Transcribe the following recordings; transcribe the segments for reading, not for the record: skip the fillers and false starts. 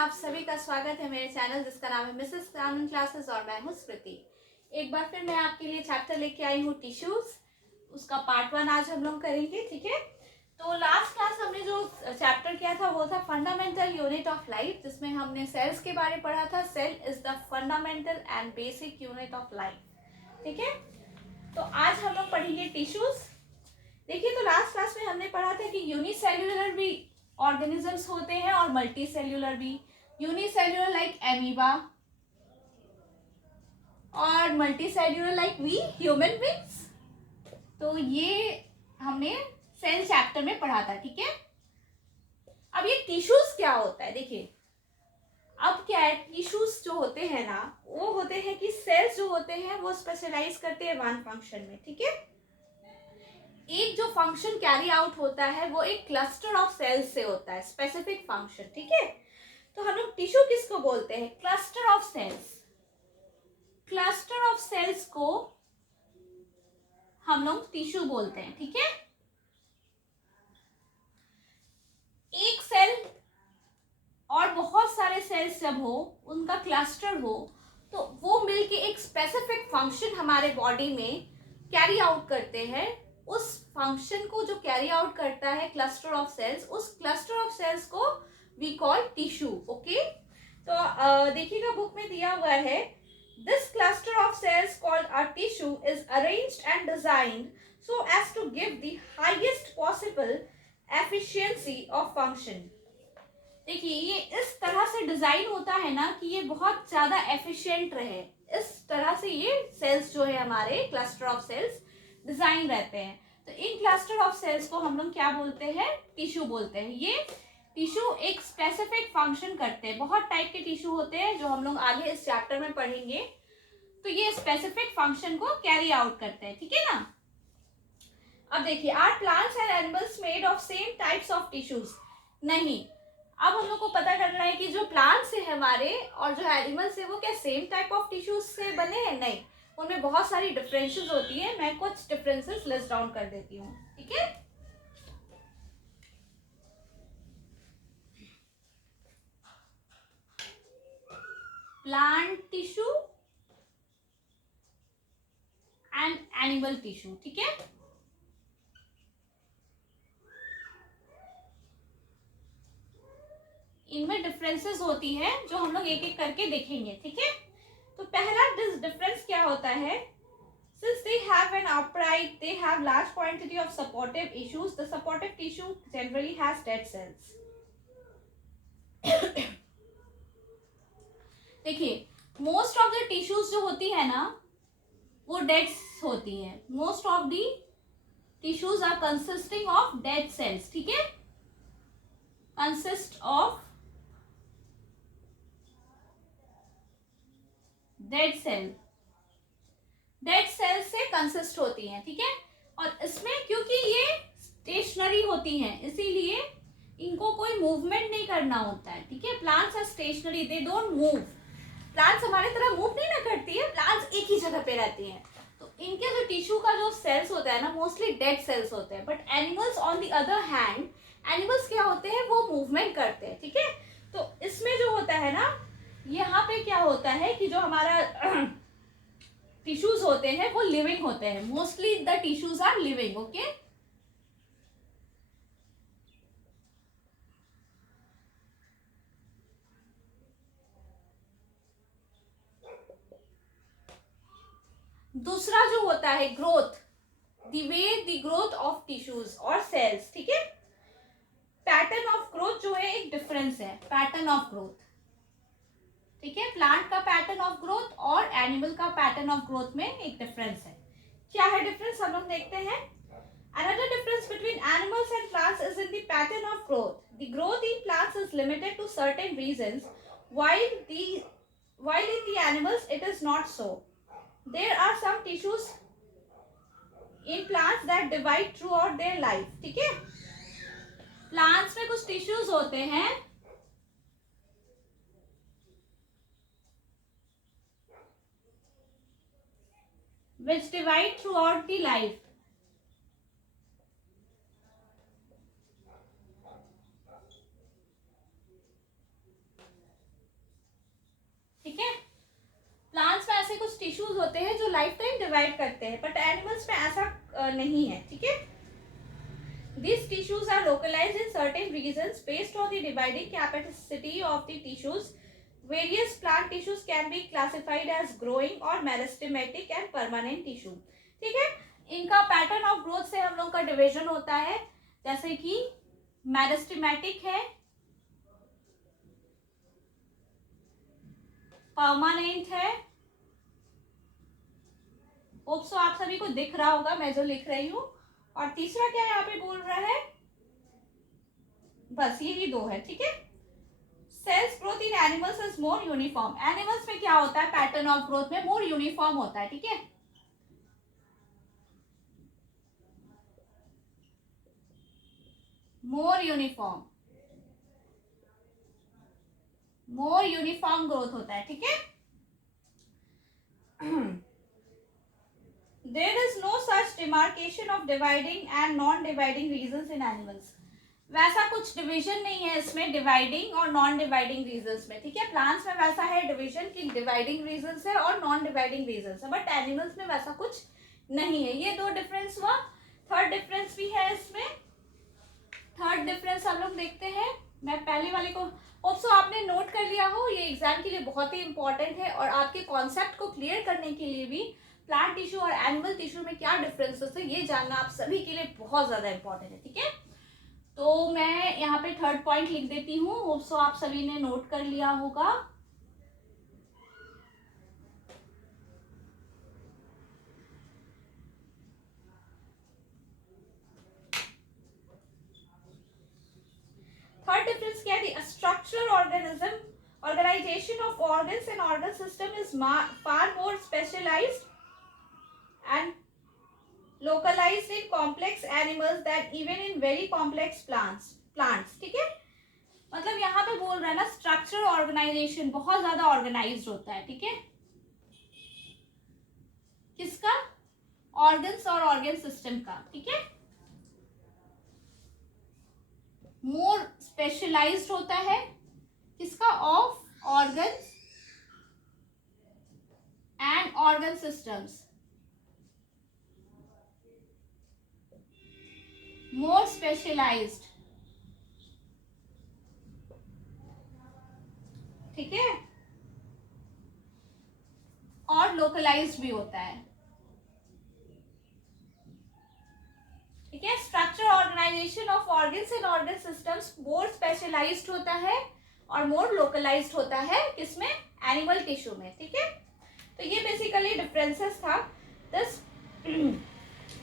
आप सभी का स्वागत है मेरे चैनल जिसका नाम है मिसेस कानून क्लासेस और मैं हूँ स्मृति। एक बार फिर मैं आपके लिए चैप्टर लेके आई हूँ टिश्यूज। उसका पार्ट 1 आज हम लोग करेंगे, ठीक है। तो लास्ट क्लास हमने जो चैप्टर किया था वो था फंडामेंटल यूनिट ऑफ लाइफ, जिसमें हमने सेल्स के बारे में पढ़ा था। Cell is the fundamental and basic unit of life, ठीक है। तो आज हम लोग पढ़ेंगे टिश्यूज। देखिए, तो लास्ट क्लास में हमने पढ़ा था कि यूनिसेल्युलर भी ऑर्गेनिजम्स होते हैं और मल्टी सेल्यूलर भी। यूनिसेल्युलर लाइक एमीबा और multi cellular like we human beings. तो ये हमने सेल चैप्टर में पढ़ा था, ठीक है। अब ये टिश्यूज क्या होता है, देखिए। अब क्या है, टिश्यूज जो होते हैं ना, वो होते हैं कि सेल्स जो होते हैं वो स्पेशलाइज करते हैं वन फंक्शन में, ठीक है। एक जो फंक्शन कैरी आउट होता है वो एक क्लस्टर ऑफ सेल्स से होता है, स्पेसिफिक फंक्शन, ठीक है। तो हम लोग टिश्यू किसको बोलते हैं? Cluster of cells. Cluster of cells को हम लोग टिश्यू बोलते हैं, ठीक है। एक सेल और बहुत सारे सेल्स जब हो, उनका क्लस्टर हो, तो वो मिलके एक स्पेसिफिक फंक्शन हमारे बॉडी में कैरी आउट करते हैं। उस फंक्शन को जो कैरी आउट करता है क्लस्टर ऑफ सेल्स, उस क्लस्टर ऑफ सेल्स को वी कॉल टिश्यू, ओके। तो देखिएगा, बुक में दिया हुआ है, this cluster of cells called a tissue is arranged and designed so as to give the highest possible efficiency of function। देखिए, ये इस तरह से डिजाइन होता है ना कि ये बहुत ज्यादा एफिशिएंट रहे। इस तरह से ये सेल्स जो है हमारे क्लस्टर ऑफ सेल्स डिजाइन रहते हैं। तो इन क्लस्टर ऑफ सेल्स को हम लोग क्या बोलते हैं? टिश्यू बोलते हैं। ये टिश्यू एक स्पेसिफिक फंक्शन करते हैं। बहुत टाइप के टिश्यू होते हैं जो हम लोग आगे इस चैप्टर में पढ़ेंगे। तो ये स्पेसिफिक फंक्शन को कैरी आउट करते हैं, ठीक है ना। अब देखिए, are plants and animals made of same types of tissues? नहीं। अब हम लोग को पता करना है कि जो प्लांट्स है हमारे और जो एनिमल्स है वो क्या सेम टाइप ऑफ टिश्यूज से बने हैं? नहीं, उनमें बहुत सारी डिफरेंसेस होती है। मैं कुछ डिफरेंसेस लिस्ट डाउन कर देती हूँ, ठीक है। Plant tissue and animal tissue, ठीक है। इनमें डिफरेंसेस होती है जो हम लोग एक एक करके देखेंगे, ठीक है। तो पहला डिफरेंस क्या होता है? Since they have an upright, they have large quantity of supportive tissues. The supportive tissue generally has dead cells. देखिए, मोस्ट ऑफ द टिश्यूज जो होती है ना, वो डेड होती है। Most of the tissues are consisting of dead cells, ठीक है। Consist of dead cell, dead cell से कंसिस्ट होती हैं, ठीक है। और इसमें क्योंकि ये स्टेशनरी होती हैं, इसीलिए इनको कोई मूवमेंट नहीं करना होता है, ठीक है। Plants are stationary, they don't move. Plants हमारी तरह मूव नहीं ना करती है, प्लांट्स एक ही जगह पे रहती हैं। तो इनके जो टिश्यू का जो सेल्स होता है ना, मोस्टली डेड सेल्स होते हैं। But animals on the other hand, animals क्या होते हैं, वो मूवमेंट करते हैं, ठीक है। तो इसमें जो होता है ना, यहाँ पे क्या होता है कि जो हमारा टिश्यूज होते हैं वो लिविंग होते हैं। Mostly the tissues are living, okay. दूसरा जो होता है growth, the growth of tissues और सेल्स, ठीक है। पैटर्न ऑफ ग्रोथ जो है एक डिफरेंस है, पैटर्न ऑफ ग्रोथ, ठीक है। प्लांट का पैटर्न ऑफ ग्रोथ और एनिमल का पैटर्न ऑफ ग्रोथ में एक डिफरेंस है। क्या है डिफरेंस, हम लोग देखते हैं। Another difference between animals and plants is in the pattern of growth. The growth in plants is limited to certain regions, while in the animals it is not so. There are some tissues in plants that divide throughout their life, ठीक है। Plants में कुछ tissues होते हैं which divide throughout the life. Tissues होते हैं जो life time divide करते हैं, बट एनिमल्स में ऐसा नहीं है, ठीक है। These tissues are localized in certain regions based on the dividing capacity of the tissues. Various plant tissues can be classified as growing or meristematic and permanent tissue. ठीक है, इनका पैटर्न ऑफ ग्रोथ से हम लोग का division होता है, जैसे कि मेरिस्टेमेटिक है, परमानेंट है। होप सो आप सभी को दिख रहा होगा मैं जो लिख रही हूँ। और तीसरा क्या यहाँ पे बोल रहा है, बस यही दो है, ठीक है। Cells growth in animals is more uniform. Animals में क्या होता है, पैटर्न ऑफ ग्रोथ में मोर यूनिफॉर्म होता है, ठीक है। मोर यूनिफॉर्म ग्रोथ होता है, ठीक है। There is no such demarcation of dividing and non-dividing regions in animals. वैसा कुछ डिवीजन नहीं है इसमें डिवाइडिंग और नॉन डिवाइडिंग रीजन्स में, ठीक है। प्लांट्स में वैसा है डिवीजन की डिवाइडिंग रीजन्स है और नॉन डिवाइडिंग रीजन्स है, बट एनिमल्स में वैसा कुछ नहीं है। ये दो डिफरेंस हुआ। थर्ड डिफरेंस भी है इसमें। थर्ड डिफरेंस हम लोग देखते हैं। मैं पहले वाले को होप्सो आपने नोट कर लिया हो, ये एग्जाम के लिए बहुत ही इंपॉर्टेंट है और आपके कॉन्सेप्ट को क्लियर करने के लिए भी प्लांट टिश्यू और एनिमल टिश्यू में क्या डिफरेंसेस है ये जानना आप सभी के लिए बहुत ज्यादा इंपॉर्टेंट है, ठीक है। तो मैं यहाँ पे थर्ड पॉइंट लिख देती हूँ, होप्सो आप सभी ने नोट कर लिया होगा। थर्ड डिफरेंस क्या है, structural organization of organs and organ system is far more specialized and localized in complex animals than even in very complex plants, ठीक है। मतलब यहाँ पे बोल रहा है ना, स्ट्रक्चरल ऑर्गेनाइजेशन बहुत ज्यादा ऑर्गेनाइज्ड होता है, ठीक है। किसका, ऑर्गन्स और ऑर्गन सिस्टम का, ठीक है। मोर स्पेशलाइज्ड होता है किसका, of organs and organ systems, more specialised, ठीक है, और लोकलाइज्ड भी होता है, ठीक है। Structure organisation of organs and organ systems more specialised होता है और मोर लोकलाइज्ड होता है किसमें, एनिमल टिश्यू में, ठीक है। तो ये बेसिकली डिफरेंसेस था दिस,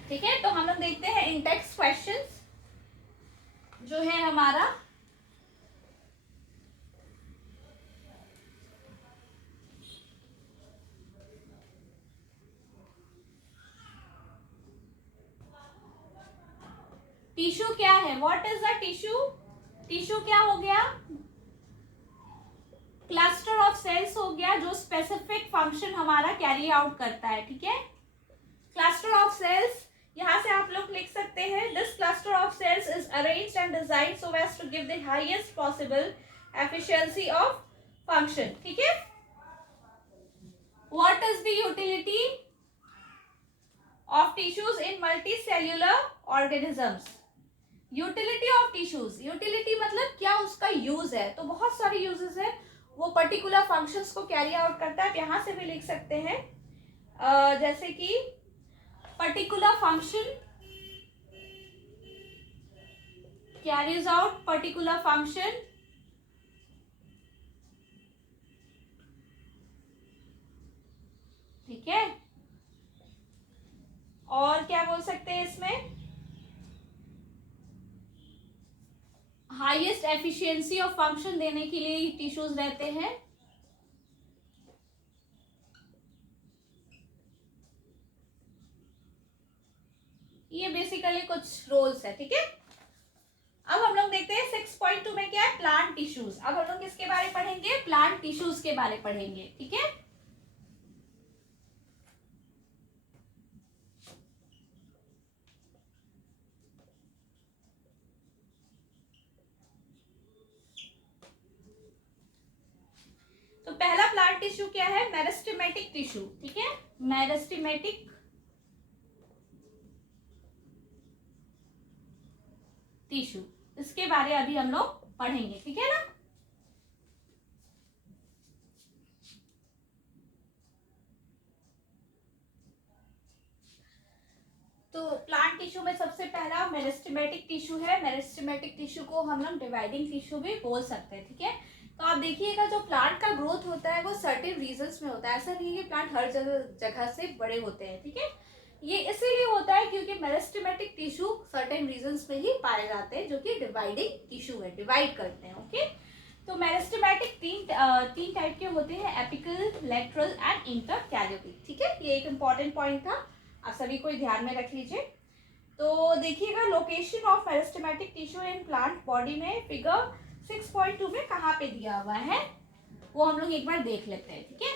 ठीक है। तो हम लोग देखते हैं इंटेक्स क्वेश्चंस जो है हमारा। टिश्यू क्या है, what is the tissue, tissue क्या हो गया, क्लस्टर ऑफ सेल्स हो गया जो स्पेसिफिक फंक्शन हमारा कैरी आउट करता है, ठीक है। क्लस्टर ऑफ सेल्स, यहां से आप लोग लिख सकते हैं, this cluster of cells is arranged and designed so as to give the highest possible efficiency of function, ठीक है। What is the utility of tissues in multicellular organisms, utility of tissues, utility मतलब क्या उसका use है, तो बहुत सारे uses है, वो पर्टिकुलर फंक्शंस को कैरी आउट करता है। आप यहां से भी लिख सकते हैं जैसे कि particular function carries out particular function, ठीक है। और क्या बोल सकते हैं इसमें, हाईएस्ट एफिशिएंसी ऑफ फंक्शन देने के लिए टिश्यूज रहते हैं। ये बेसिकली कुछ रोल्स है, ठीक है। अब हम लोग देखते हैं 6.2 में क्या है, प्लांट टिश्यूज। अब हम लोग किसके बारे पढ़ेंगे, प्लांट टिश्यूज के बारे पढ़ेंगे, ठीक है। तो पहला प्लांट टिश्यू क्या है, मेरिस्टेमेटिक टिश्यू, ठीक है। मेरिस्टेमेटिक टिश्यू, इसके बारे अभी हम लोग पढ़ेंगे, ठीक है ना। तो प्लांट टिश्यू में सबसे पहला मेरिस्टेमेटिक टिश्यू है। मेरिस्टेमेटिक टिश्यू को हम लोग डिवाइडिंग टिश्यू भी बोल सकते हैं, ठीक है। तो आप देखिएगा जो प्लांट का ग्रोथ होता है वो सर्टेन रीजन्स में होता है, ऐसा नहीं है कि प्लांट हर जगह से बड़े होते हैं, ठीक है। ये इसीलिए होता है क्योंकि मेरिस्टेमेटिक टिश्यू सर्टेन रीजन्स में ही पाए जाते हैं, जो कि डिवाइडिंग टिश्यू है, डिवाइड करते हैं, ओके। तो मेरिस्टेमेटिक तीन टाइप के होते हैं, एपिकल, लेटरल एंड इंटरकैलियरी, ठीक है। ये एक इंपॉर्टेंट पॉइंट था, आप सभी को ध्यान में रख लीजिए। तो देखिएगा location of meristematic tissue in plant body में फिगर 6.2 में कहाँ पे दिया हुआ है वो हम लोग एक बार देख लेते हैं, ठीक है।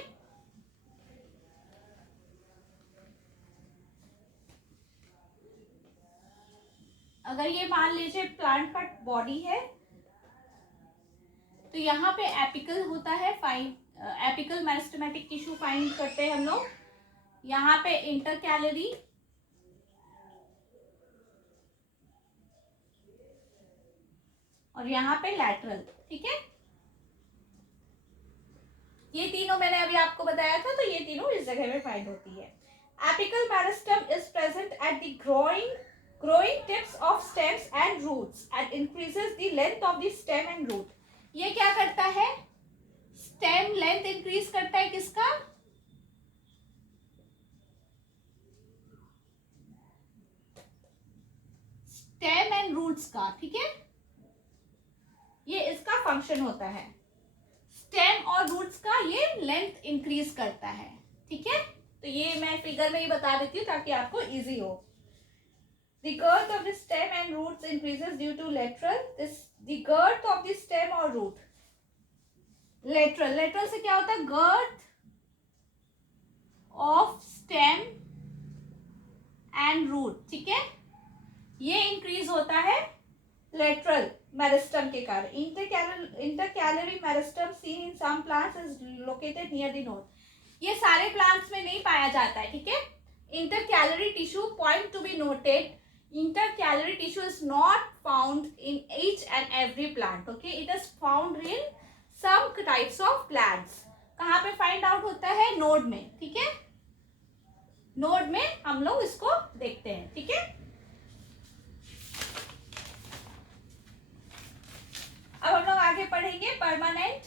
अगर ये मान लीजिए प्लांट का बॉडी है तो यहाँ पे एपिकल होता है, एपिकल मेरिस्टेमेटिक टिश्यू फाइंड करते हैं हम लोग। यहाँ पे इंटरकैलरी, और यहाँ पे लैटरल, ठीक है। ये तीनों मैंने अभी आपको बताया था, तो ये तीनों इस जगह में फाइंड होती है। Apical meristem is present at the growing tips of stems and roots and increases the length of the stem and root। ये क्या करता है, स्टेम लेंथ इंक्रीज करता है, किसका, स्टेम एंड रूट्स का, ठीक है। ये इसका फंक्शन होता है, स्टेम और रूट्स का ये लेंथ इंक्रीज करता है, ठीक है। तो ये मैं फिगर में ही बता देती हूँ ताकि आपको इजी हो। The girth of the stem and roots increases due to lateral, the girth of the stem or root, lateral से क्या होता है, girth of stem and root, ठीक है। ये इंक्रीज होता है लेटरल मेरिस्टम के कारण। Intercalary meristem seen in some plants is located near the node. ये सारे प्लांट्स में नहीं पाया जाता है, ठीक है। Intercalary tissue point to be noted, intercalary tissue is not found in each and every plant, okay, it is found in some types of plants। कहाँ पे फाइंड आउट होता है, नोड में, ठीक है। नोड में हम लोग इसको देखते हैं, ठीक है। अब हम लोग आगे पढ़ेंगे परमानेंट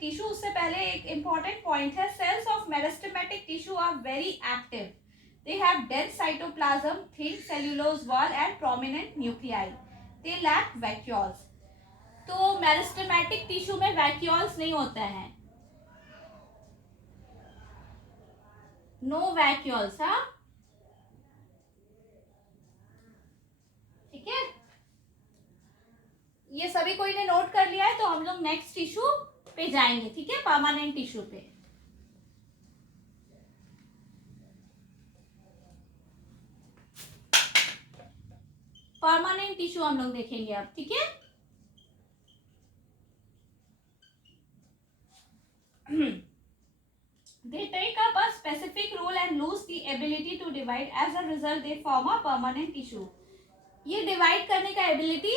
टिश्यू। उससे पहले एक इंपॉर्टेंट पॉइंट है, cells of meristematic tissue are very active, they have dense cytoplasm, thin cellulose wall and prominent nuclei, they lack vacuoles। तो मेरिस्टेमेटिक टिश्यू में वैक्यूल्स नहीं होता है, नो वैक्यूल्स, हाँ, ठीक है। ये सभी कोई ने नोट कर लिया है, तो हम लोग नेक्स्ट टिश्यू पे जाएंगे, ठीक है, परमानेंट टिश्यू पे। परमानेंट टिश्यू हम लोग देखेंगे अब, ठीक है। They take up a specific role and lose the ability to divide, as a result they form a permanent tissue। ये डिवाइड करने का एबिलिटी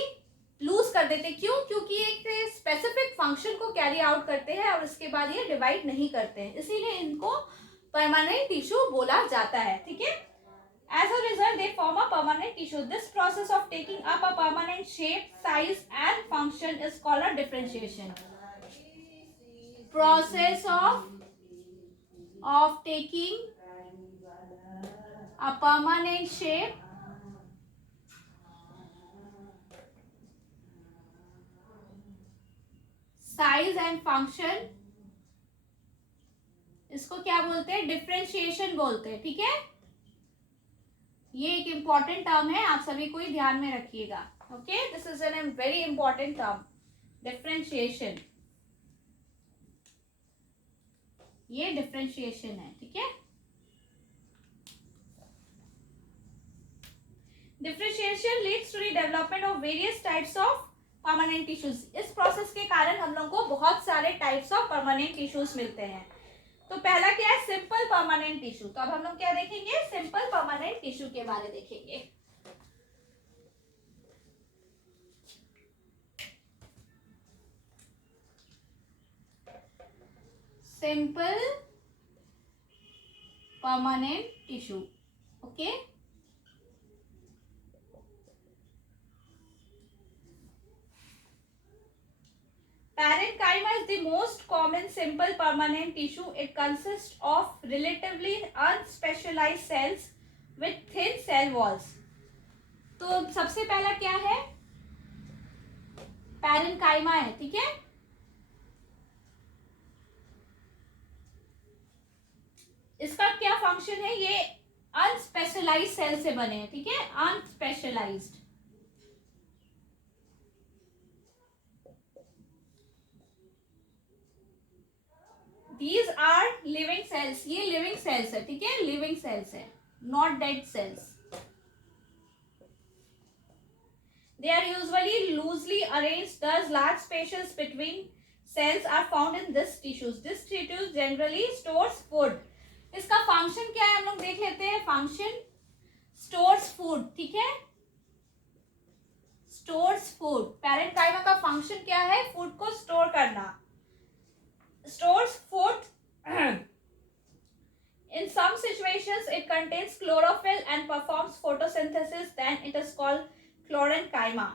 लूज कर देते, क्यों, क्योंकि एक स्पेसिफिक फंक्शन को कैरी आउट करते हैं और उसके बाद ये डिवाइड नहीं करते हैं, इसीलिए इनको परमानेंट टिश्यू बोला जाता है, ठीक है। As a result, they form a permanent tissue. This process of taking up a permanent shape, size, and function is called a differentiation. Process of taking a permanent shape, size and function, इसको क्या बोलते हैं, differentiation बोलते हैं, ठीक है। ये एक इंपॉर्टेंट टर्म है, आप सभी को ही ध्यान में रखिएगा, okay. This is an very important term, differentiation, ये डिफरेंशिएशन है, ठीक है। Differentiation leads to the development of various types of permanent tissues. इस प्रोसेस के कारण हम लोग को बहुत सारे टाइप्स ऑफ परमानेंट टिश्यूज मिलते हैं। तो पहला क्या है, सिंपल परमानेंट टिश्यू। तो अब हम लोग क्या देखेंगे, सिंपल परमानेंट टिश्यू के बारे देखेंगे। Simple permanent tissue, okay. Parenchyma is the most common simple permanent tissue. It consists of relatively unspecialized cells with thin cell walls. तो सबसे पहला क्या है, पैरेनकाइमा है, ठीक है। इसका क्या फंक्शन है, ये अनस्पेशलाइज्ड सेल से बने हैं, ठीक है, अनस्पेशलाइज्ड। These are living cells, ये living cells है, ठीक है, living cells है, not dead cells. They are usually loosely arranged, thus large spaces between cells are found in this tissues. This tissues generally stores food. इसका function क्या है, हम लोग देख लेते हैं। फंक्शन स्टोर्स फूड, ठीक है, स्टोर्स फूड। पैरेनकाइमा का फंक्शन क्या है, फूड को स्टोर करना। Stores food. In some situations, it contains chlorophyll and performs photosynthesis. Then it is called chlorenchyma.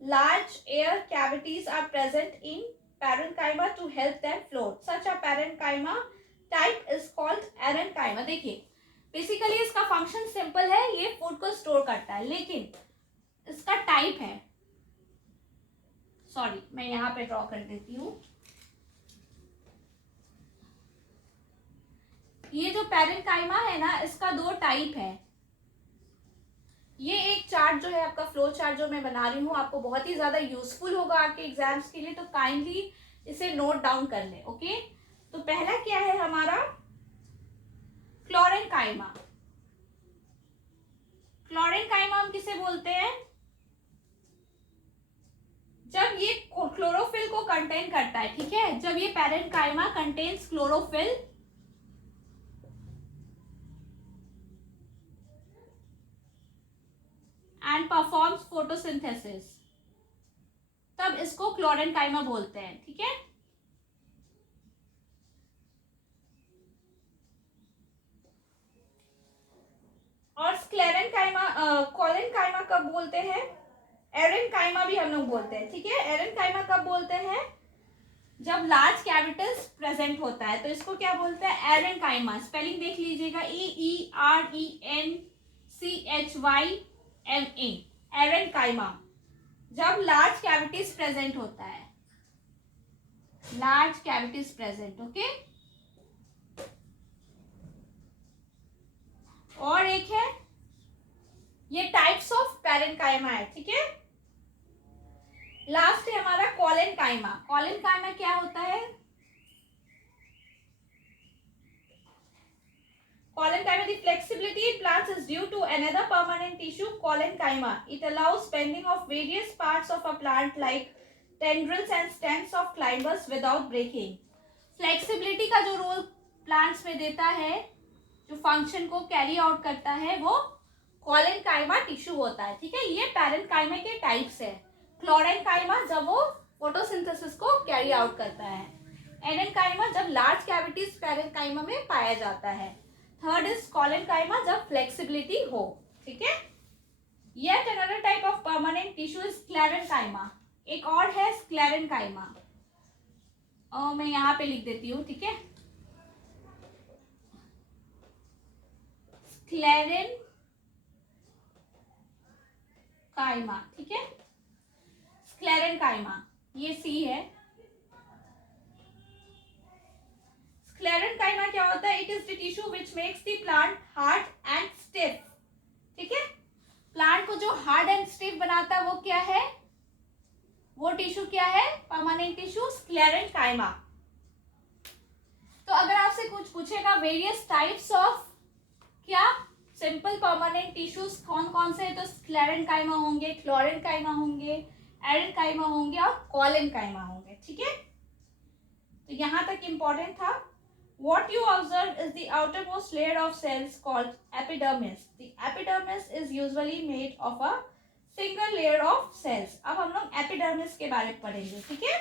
Large air cavities are present in parenchyma to help them float. Such a parenchyma type is called arenchyma. देखिए, basically इसका function simple है, ये food को store करता है, लेकिन इसका type है, सॉरी मैं यहाँ पे ड्रॉ कर देती हूँ। ये जो पैरेनकाइमा है ना, इसका दो टाइप है। ये एक चार्ट जो है आपका, फ्लो चार्ट जो मैं बना रही हूँ, आपको बहुत ही ज्यादा यूजफुल होगा आपके एग्जाम्स के लिए, तो काइंडली इसे नोट डाउन कर ले, ओके। तो पहला क्या है हमारा, क्लोरेनकाइमा। क्लोरेनकाइमा हम किसे बोलते हैं, जब ये क्लोरोफिल को कंटेन करता है, ठीक है, जब ये parenchyma contains chlorophyll and performs photosynthesis, तब इसको क्लोरेनकाइमा बोलते हैं, ठीक है। और स्क्लेरेनकाइमा, कोलेनकाइमा कब बोलते हैं, एरेनकाइमा भी हम लोग बोलते हैं, ठीक है। एरेनकाइमा कब बोलते हैं, जब लार्ज कैविटस प्रेजेंट होता है, तो इसको क्या बोलते हैं, एरेनकाइमा। स्पेलिंग देख लीजिएगा, EERENCHYMA, एरेनकाइमा। जब लार्ज कैविटीज प्रेजेंट होता है, लार्ज कैविटीज प्रेजेंट, ओके। और एक है, ये टाइप्स ऑफ पैरेनकाइमा है, ठीक है। लास्ट है हमारा कोलेनकाइमा। कोलेनकाइमा क्या होता है, collenchyma the flexibility in plants is due to another permanent tissue, collenchyma. It allows bending of various parts of a plant like tendrils and stems of climbers without breaking. Flexibility का जो role plants में देता है, जो function को carry out करता है, वो कोलेनकाइमा टिश्यू होता है, ठीक है। ये पैरेनकाइमा के टाइप्स है। क्लोरेनकाइमा जब वो फोटोसिंथेसिस को कैरी आउट करता है, एरेनकाइमा जब लार्ज कैविटीज पैरेनकाइमा में पाया जाता है, थर्ड इज कोलेनकाइमा जब फ्लेक्सिबिलिटी हो, ठीक है। Yet another type of permanent tissue is sclerenchyma. एक और है स्क्लेरेनकाइमा, मैं यहाँ पे लिख देती हूँ, ठीक है। स्क्लेरेनकाइमा, ठीक है, स्क्लेरेनकाइमा, ये सी है। स्क्लेरेनकाइमा क्या होता है, it is the tissue which makes the plant hard and stiff, ठीक है। प्लांट को जो हार्ड एंड स्टिफ बनाता है वो क्या है, वो टिश्यू क्या है, परमानेंट टिश्यू स्क्लेरेनकाइमा। तो अगर आपसे कुछ पूछेगा वेरियस टाइप्स ऑफ क्या सिंपल परमानेंट टिश्यूज कौन कौन से है, तो स्क्लेरेनकाइमा होंगे, क्लोरेनकाइमा होंगे, एरेनकाइमा होंगे और कोलेनकाइमा होंगे, ठीक है। तो यहां तक इंपॉर्टेंट था। what you observe is the outermost layer of cells called epidermis. The epidermis is usually made of a single layer of cells. अब हम लोग epidermis के बारे में पढ़ेंगे, ठीक है?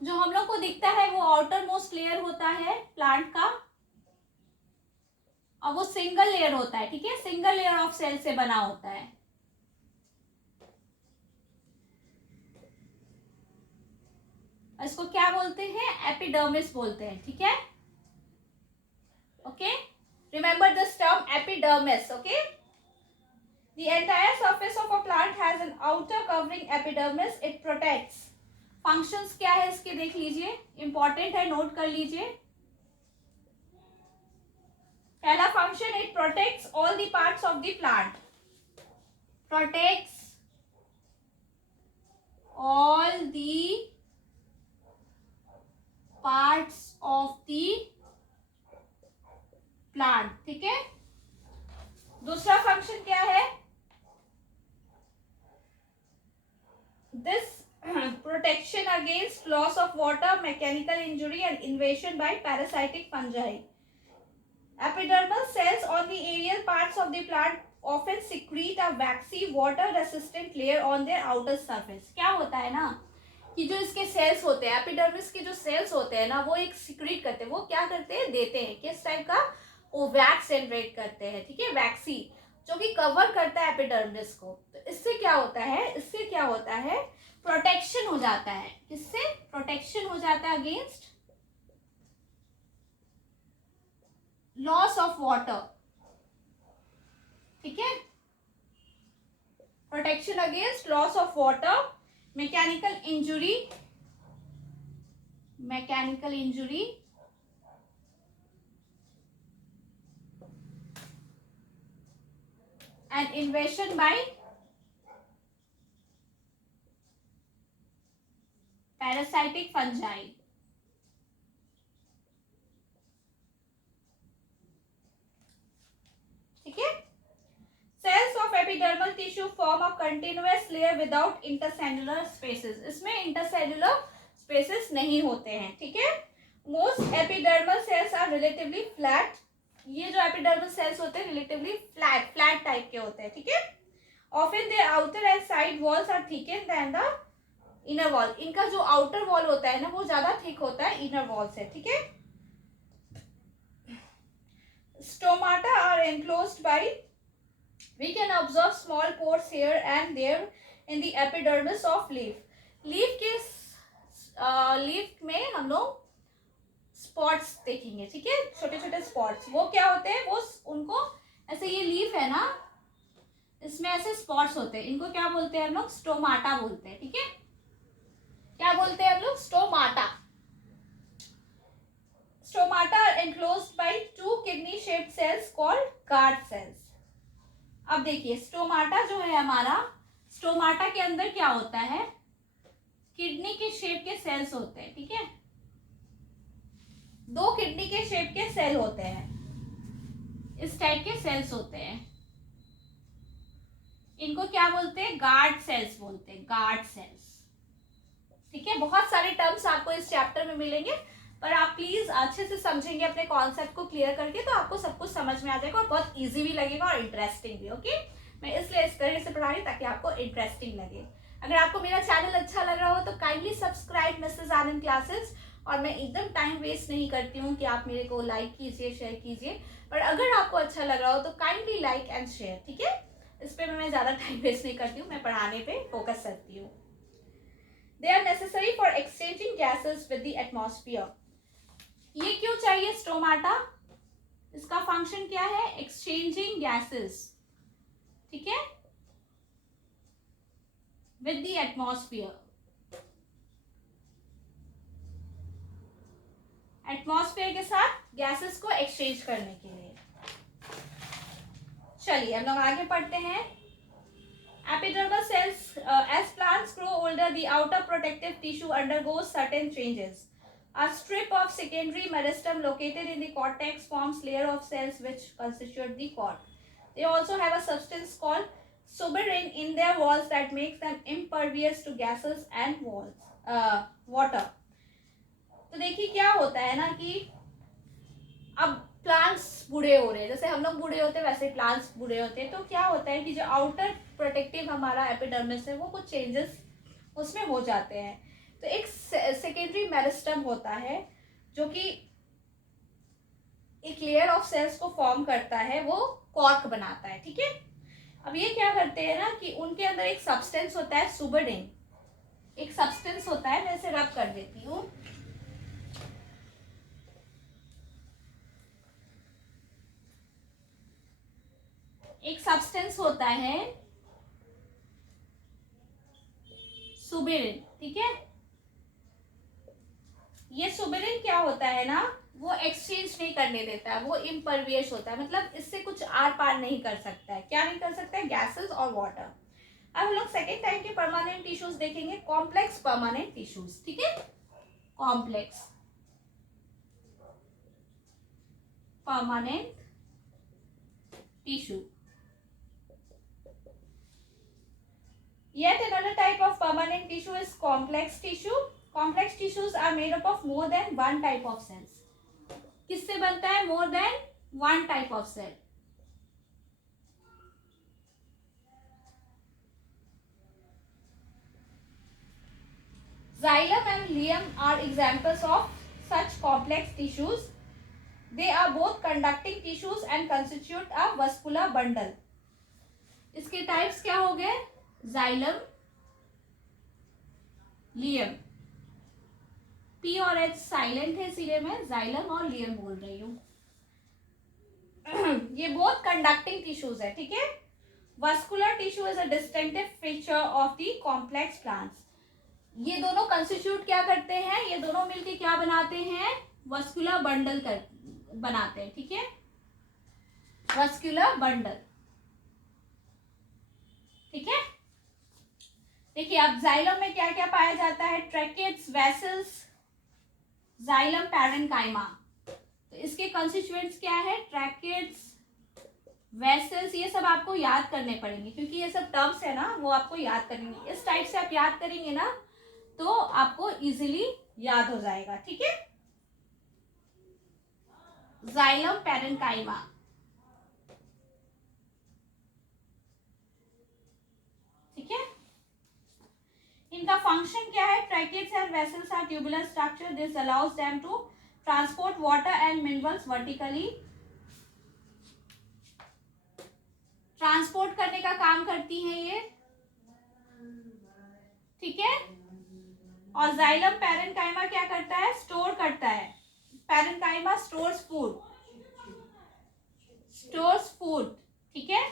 जो हम लोग को दिखता है वो आउटर मोस्ट लेयर होता है प्लांट का, और वो सिंगल लेयर होता है, ठीक है? सिंगल लेयर ऑफ सेल से बना होता है. इसको क्या बोलते हैं? एपिडर्मिस बोलते हैं, ठीक है? Okay, remember this term epidermis. Okay, the entire surface of a plant has an outer covering epidermis. It protects. Functions क्या है इसके देख लीजिए, इंपॉर्टेंट है, नोट कर लीजिए. पहला function, it protects all the parts of the plant. Protects all the parts of the plant, ठीक है? दूसरा फंक्शन क्या है? This protection against loss of water, mechanical injury and invasion by parasitic fungi. Epidermal cells on the aerial parts of the plant often secrete a waxy water resistant layer on their outer surface. क्या होता है ना कि जो इसके sales होते हैं, epidermis के जो सेल्स होते हैं ना, वो एक सिक्रीट करते हैं. वो क्या करते हैं? देते हैं. किस टाइप का? वो वैक्स जनरेट करते हैं, ठीक है? वैक्सी, जो कि कवर करता है एपिडर्मिस को. तो इससे क्या होता है? इससे क्या होता है? प्रोटेक्शन हो जाता है. किससे? प्रोटेक्शन हो जाता है अगेंस्ट लॉस ऑफ वाटर, ठीक है? Protection against loss of water, mechanical injury and invasion by parasitic fungi. ठीक है? Cells of epidermal tissue form a continuous layer without intercellular spaces. इसमें intercellular spaces नहीं होते हैं, ठीक है? Most epidermal cells are relatively flat. ये जो epidermal cells होते हैं relatively flat type के होते हैं, ठीक है? Often their outer and side walls are thicker than the inner wall. इनका जो आउटर वॉल होता है ना, वो ज्यादा थिक होता है इनर वॉल से, ठीक है? Stomata are enclosed by, we can observe small pores here and there in the epidermis of leaf. Leaf में हम लोग स्पॉट्स देखेंगे, ठीक है? छोटे छोटे स्पॉट्स. वो क्या होते हैं? वो उनको ऐसे, ये लीफ है ना, इसमें ऐसे स्पॉट्स होते हैं. इनको क्या बोलते हैं हम लोग? स्टोमाटा बोलते हैं, ठीक है? क्या बोलते हैं हम लोग? Stomata. Stomata are enclosed by two kidney shaped cells called guard cells. अब देखिए, स्टोमाटा जो है हमारा, स्टोमाटा के अंदर क्या होता है? किडनी के शेप के सेल्स होते हैं, ठीक है? 2 किडनी के शेप के सेल होते हैं, इस टाइप के सेल्स होते हैं. इनको क्या बोलते हैं? गार्ड सेल्स बोलते हैं, गार्ड सेल्स, ठीक है? बहुत सारे टर्म्स आपको इस चैप्टर में मिलेंगे, पर आप प्लीज अच्छे से समझेंगे अपने कॉन्सेप्ट को क्लियर करके, तो आपको सब कुछ समझ में आ जाएगा और बहुत इजी भी लगेगा और इंटरेस्टिंग भी. ओके, मैं इसलिए इस तरह से पढ़ा रही ताकि आपको इंटरेस्टिंग लगे. अगर आपको मेरा चैनल अच्छा लग रहा हो तो काइंडली सब्सक्राइब मिसेस आनंद क्लासेस. और मैं एकदम टाइम वेस्ट नहीं करती हूँ कि आप मेरे को लाइक कीजिए, शेयर कीजिए, पर अगर आपको अच्छा लग रहा हो तो काइंडली लाइक एंड शेयर, ठीक है? इस पर मैं ज़्यादा टाइम वेस्ट नहीं करती हूँ, मैं पढ़ाने पे फोकस करती हूँ. They are necessary for exchanging gases with the atmosphere. ये क्यों चाहिए स्टोमाटा? इसका फंक्शन क्या है? एक्सचेंजिंग गैसेस, ठीक है? With the atmosphere. एटमॉस्फेयर के साथ गैसेस को एक्सचेंज करने के लिए. चलिए हम लोग आगे पढ़ते हैं. Epidermal cells, as plants grow older, the outer protective tissue undergoes certain changes. A strip of secondary meristem located in the cortex forms layer of cells which constitute the cord. They also have a substance called suberin in their walls that makes them impervious to gases and water. तो देखिए क्या होता है ना कि अब plants बूढ़े हो रहे हैं, जैसे हम लोग बूढ़े होते हैं वैसे प्लांट्स बूढ़े होते हैं, तो क्या होता है कि जो आउटर प्रोटेक्टिव हमारा एपिडर्मिस है वो कुछ चेंजेस उसमें हो जाते हैं। तो एक सेकेंडरी मेरिस्टम होता है जो कि एक लेयर ऑफ सेल्स को फॉर्म करता है, वो कॉर्क बनाता है, ठीक है। अब ये क्या करते हैं ना कि उनके अंदर एक सब्सटेंस होता है सुबेरिन, एक सब्सटेंस होता है, मैं इसे रब कर देती हूँ। एक सब्सटेंस होता है सुबेरिन, ठीक है। ये सुबेरिन क्या होता है ना, वो एक्सचेंज नहीं करने देता है, वो इम्परवियस होता है, मतलब इससे कुछ आर पार नहीं कर सकता है। क्या नहीं कर सकता है? गैसेस और वाटर। अब हम लोग सेकेंड टाइप के परमानेंट टिश्यूज देखेंगे, कॉम्प्लेक्स परमानेंट टिश्यूज, ठीक है। Complex permanent tissue. Yet another type of permanent tissue is complex tissue. Complex tissues are made up of more than one type of cells. किससे बनता है? More than one type of cell. Xylem and ileum are examples of such complex tissues. They are both conducting tissues and constitute a vascular bundle. इसके types क्या हो गए? Xylem, Liam, P और H silent है इसीलिए मैं xylem और Liam बोल रही हूँ। ये बहुत कंडक्टिंग टिश्यूज है, ठीक है। Vascular tissue is a distinctive feature of the complex plants. ये दोनों कंस्टिट्यूट क्या करते हैं? ये दोनों मिलके क्या बनाते हैं? वस्कुलर बंडल बनाते हैं, ठीक है। वस्कुलर बंडल, ठीक है। देखिए अब जाइलम में क्या क्या पाया जाता है? Tracheids, vessels, xylem parenchyma. तो इसके कंस्टिट्यूएंट्स क्या है? ट्रैकेट्स, वेसल्स, ये सब आपको याद करने पड़ेंगे क्योंकि ये सब टर्म्स है ना, वो आपको याद करेंगे। इस टाइप से आप याद करेंगे ना तो आपको इजीली याद हो जाएगा, ठीक है। जाइलम पैरेन्काइमा, ठीक है। इनका फंक्शन क्या है? Tracheids and vessels are tubular structure, this allows them to transport water and minerals vertically. Transport करने का काम करती हैं ये, ठीक है। और जाइलम पैरेन्काइमा क्या करता है? स्टोर करता है। पैरेन्काइमा स्टोर्स फूड, ठीक है।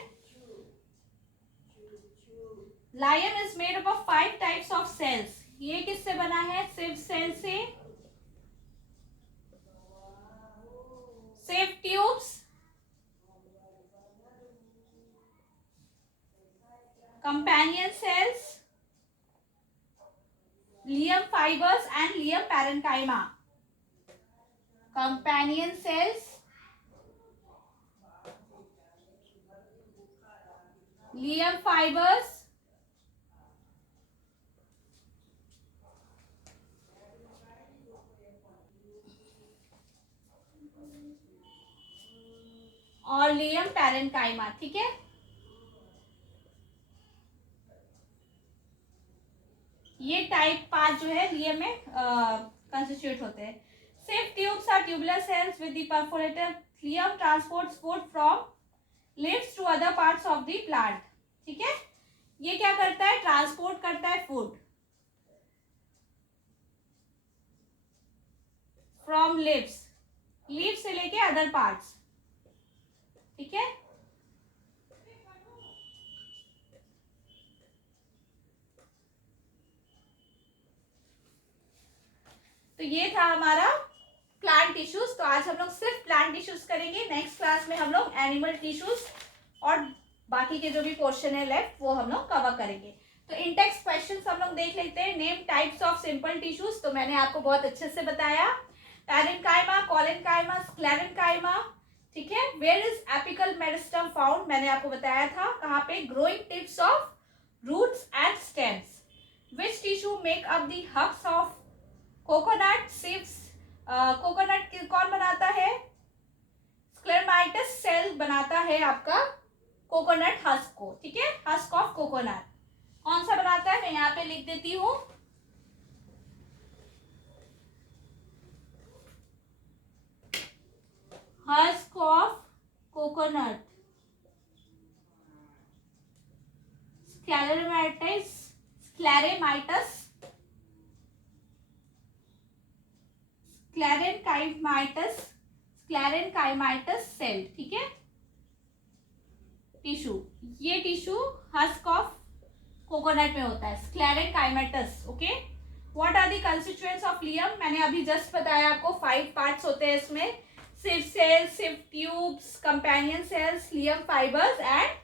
Phloem is made up of 5 types of cells. ये किससे बना है? सिव सेल से, sieve tubes, companion cells, phloem fibres and phloem parenchyma. Companion cells, phloem fibres, और लियम पैरेन्काइमा, ठीक है। ये टाइप 5 जो है लियम में कंस्टिट्यूट होते हैं। Sieve tubes are tubular cells with the perforated phloem transports food from leaves to other parts of the plant, ठीक है। ये क्या करता है? ट्रांसपोर्ट करता है फूड फ्रॉम लीव्स, लीव से लेके अदर पार्ट्स, ठीक है। तो ये था हमारा प्लांट टिश्यूज। तो आज हम लोग सिर्फ प्लांट टिश्यूज करेंगे। नेक्स्ट क्लास में हम लोग एनिमल टिश्यूज और बाकी के जो भी पोर्शन है लेफ्ट वो हम लोग कवर करेंगे। तो इंडेक्स क्वेश्चन हम लोग देख लेते हैं. Name types of simple tissues, तो मैंने आपको बहुत अच्छे से बताया. पैरेन्काइमा, कोलेनकाइमा, स्क्लेरेन्काइमा, ठीक है. Where is apical meristem found, मैंने आपको बताया था कहाँ पे. Growing tips of roots and stems. Which tissue make up the हब्स ऑफ कोकोनट सिव्स. कोकोनट कौन बनाता है? स्क्लेरमाइटस सेल बनाता है आपका कोकोनट हस्क को, ठीक है. हस्क ऑफ कोकोनट कौन सा बनाता है, मैं यहाँ पे लिख देती हूँ. Husk of coconut. Sclerenchymatous, sclerenchymatous, sclerenchymatous, sclerenchymatous cell, ठीक है. टिश्यू, ये टिश्यू हस्क ऑफ कोकोनट में होता है, sclerenchymatous. Okay. What are the constituents of phloem, मैंने अभी जस्ट बताया आपको 5 पार्ट्स होते हैं इसमें. Sieve cells, sieve tubes, companion cells, phloem fibres and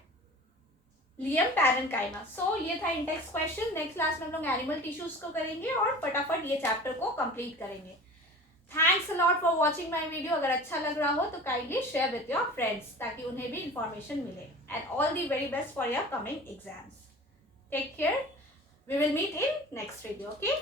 phloem parenchyma. So ये था इंडेक्स क्वेश्चन. नेक्स्ट क्लास में हम लोग एनिमल टिश्यूज को करेंगे और फटाफट ये चैप्टर को कंप्लीट करेंगे. Thanks a lot for watching my video. अगर अच्छा लग रहा हो तो kindly share with your friends ताकि उन्हें भी इंफॉर्मेशन मिले. And all the very best for your coming exams. Take care. We will meet in next video. Okay.